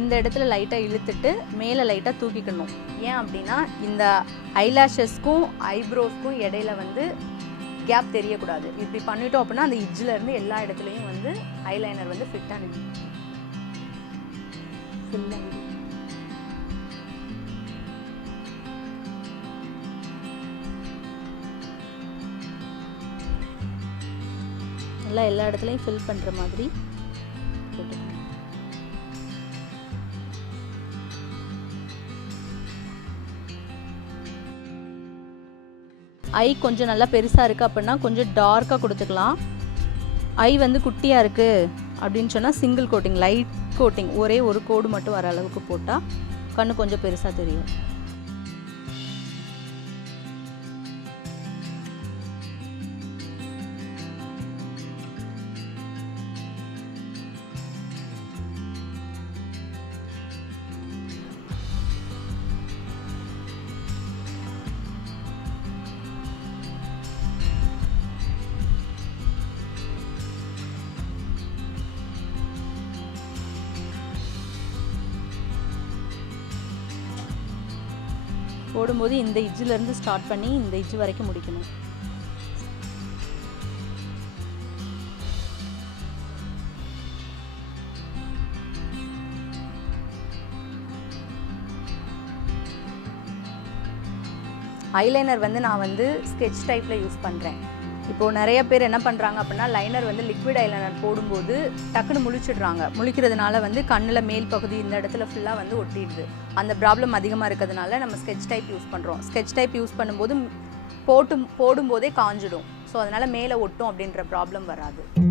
இந்த இடத்துல லைட்டாக இழுத்துட்டு மேலே லைட்டாக தூக்கிக்கணும். ஏன் அப்படின்னா இந்த ஐலாஷஸ்க்கும் ஐப்ரோஸ்க்கும் இடையில வந்து கேப் தெரியக்கூடாது. இப்படி பண்ணிட்டோம் அப்படின்னா அந்த இட்ஜில் இருந்து எல்லா இடத்துலையும் வந்து ஐலைனர் வந்து ஃபிட்டாக நிற்கும். நல்லா எல்லா இடத்துலையும் ஃபில் பண்ணுற மாதிரி போட்டுக்கணும். ஐ கொஞ்சம் நல்லா பெருசாக இருக்குது அப்படின்னா கொஞ்சம் டார்க்காக கொடுத்துக்கலாம். ஐ வந்து குட்டியாக இருக்குது அப்படின்னு சொன்னால் சிங்கிள் கோட்டிங், லைட் கோட்டிங், ஒரே ஒரு கோடு மட்டும் வர அளவுக்கு போட்டால் கண்ணு கொஞ்சம் பெருசாக தெரியும். போடும்போது இந்த இட்ஜிலேருந்து ஸ்டார்ட் பண்ணி இந்த இட்ஜ் வரைக்கும் முடிக்கணும். ஐலைனர் வந்து நான் வந்து ஸ்கெட்ச் டைப்பில் யூஸ் பண்ணுறேன். இப்போது நிறைய பேர் என்ன பண்ணுறாங்க அப்படின்னா லைனர் வந்து லிக்விட் ஐலைனர் போடும்போது டக்குன்னு முழிச்சிடுறாங்க. முழிக்கிறதுனால வந்து கண்ணில் மேல் பகுதி இந்த இடத்துல ஃபுல்லாக வந்து ஒட்டிடுது. அந்த ப்ராப்ளம் அதிகமாக இருக்கிறதுனால நம்ம ஸ்கெட்ச் டைப் யூஸ் பண்ணுறோம். ஸ்கெட்ச் டைப் யூஸ் பண்ணும்போது போடும்போதே காஞ்சிடும். ஸோ அதனால் மேலே ஒட்டும் அப்படின்ற ப்ராப்ளம் வராது.